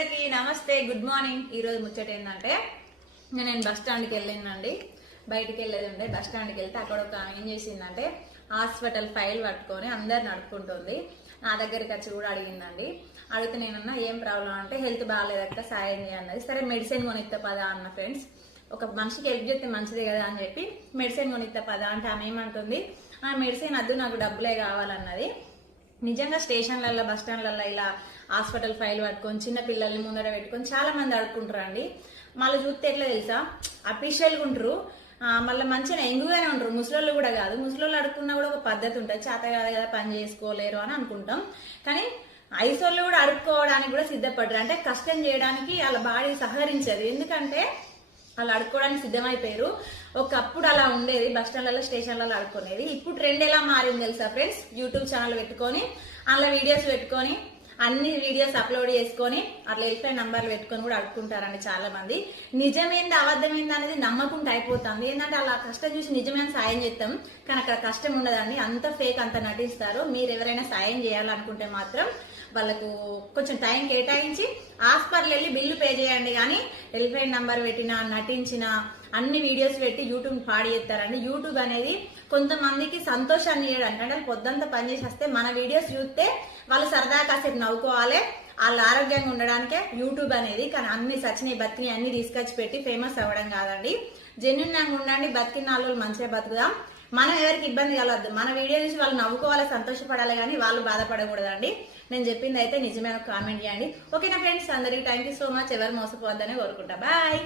అందరికి నమస్తే good morning. ఈ రోజు ముచ్చట ఏంటంటే నేను బస్ స్టాండ్కి వెళ్ళిందండి. బయటికి వెళ్ళేది ఉండే బస్ స్టాండ్కి వెళ్తే అక్కడ ఒక ఏం చేసిందంటే హాస్పిటల్ ఫైల్ పట్టుకొని అందరు నడుపుకుంటుంది. నా దగ్గరికి వచ్చి కూడా అడిగిందండి. అడిగితే నేనున్నా ఏం ప్రాబ్లం? అంటే హెల్త్ బాగాలేదక్క సాయం చేయన్నది సరే మెడిసిన్ కొనిస్తా పదా అన్న ఫ్రెండ్స్. ఒక మనిషికి హెల్ప్ చేస్తే మంచిదే కదా అని చెప్పి మెడిసిన్ కొనిస్తా పదా అంటే ఆమె ఏమంటుంది ఆ మెడిసిన్ వద్దు నాకు డబ్బులే కావాలన్నది. నిజంగా స్టేషన్లలో బస్ స్టాండ్లలో ఇలా హాస్పిటల్ ఫైల్ పట్టుకొని చిన్న పిల్లల్ని ముందర పెట్టుకొని చాలా మంది అడుక్కుంటారు అండి మళ్ళీ చూస్తే ఎట్లా తెలుసా? అఫీషియల్గా ఉంటారు. మళ్ళీ మంచిగా ఎంగుగానే ఉంటారు. ముసలోళ్ళు కూడా కాదు. ముసలోళ్ళు అడుక్కున్నా కూడా ఒక పద్ధతి ఉంటుంది. చేత కాదు కదా పని చేసుకోలేరు అని అనుకుంటాం. కానీ ఐసోళ్ళు కూడా అడుక్కోవడానికి కూడా సిద్ధపడరు. అంటే కష్టం చేయడానికి వాళ్ళ బాడీ సహకరించదు. ఎందుకంటే వాళ్ళు అడుక్కోవడానికి సిద్ధమైపోయారు. ఒకప్పుడు అలా ఉండేది బస్ స్టాండ్లలో స్టేషన్లలో అడుక్కునేది ఇప్పుడు ట్రెండ్ ఎలా మారింది తెలుసా ఫ్రెండ్స్? యూట్యూబ్ ఛానల్ పెట్టుకొని అందులో వీడియోస్ పెట్టుకొని అన్ని వీడియోస్ అప్లోడ్ చేసుకొని అట్లా వెళ్ళిపోయి నంబర్లు పెట్టుకొని కూడా అడుగుతుంటారండి చాలా మంది నిజమేంది అబద్ధమైంది అనేది నమ్మకుండా అయిపోతుంది. ఏంటంటే అలా కష్టం చూసి నిజమైన సాయం చేస్తాం కానీ అక్కడ కష్టం ఉండదండి. అంత ఫేక్ అంత నటిస్తారు. మీరు ఎవరైనా సాయం చేయాలనుకుంటే మాత్రం వాళ్ళకు కొంచెం టైం కేటాయించి హాస్పిటల్ వెళ్ళి బిల్లు పే చేయండి. కానీ హెల్ప్లైన్ నంబర్ పెట్టిన నటించిన అన్ని వీడియోస్ పెట్టి యూట్యూబ్ పాడేస్తారండి యూట్యూబ్ అనేది కొంతమందికి సంతోషాన్ని ఇవ్వడానికి అంటే పొద్దంతా పని చేసేస్తే మన వీడియోస్ చూస్తే వాళ్ళు సరదా కాసేపు నవ్వుకోవాలి. వాళ్ళు ఆరోగ్యంగా ఉండడానికే యూట్యూబ్ అనేది కానీ అన్ని సచినవి బతిని అన్ని తీసుకొచ్చి పెట్టి ఫేమస్ అవ్వడం కాదండి. జెన్యున్గా ఉండండి బతికిన వాళ్ళు మంచిగా బతుకుదాం. మనం ఎవరికి ఇబ్బంది కలవద్దు. మన వీడియో చూసి వాళ్ళు నవ్వుకోవాలి సంతోషపడాలి కానీ వాళ్ళు బాధపడకూడదండి. నేను చెప్పింది అయితే నిజమైన కామెంట్ చేయండి. ఓకేనా ఫ్రెండ్స్ అందరికీ థ్యాంక్ యూ సో మచ్ ఎవరు మోసపోవద్దని కోరుకుంటా. బాయ్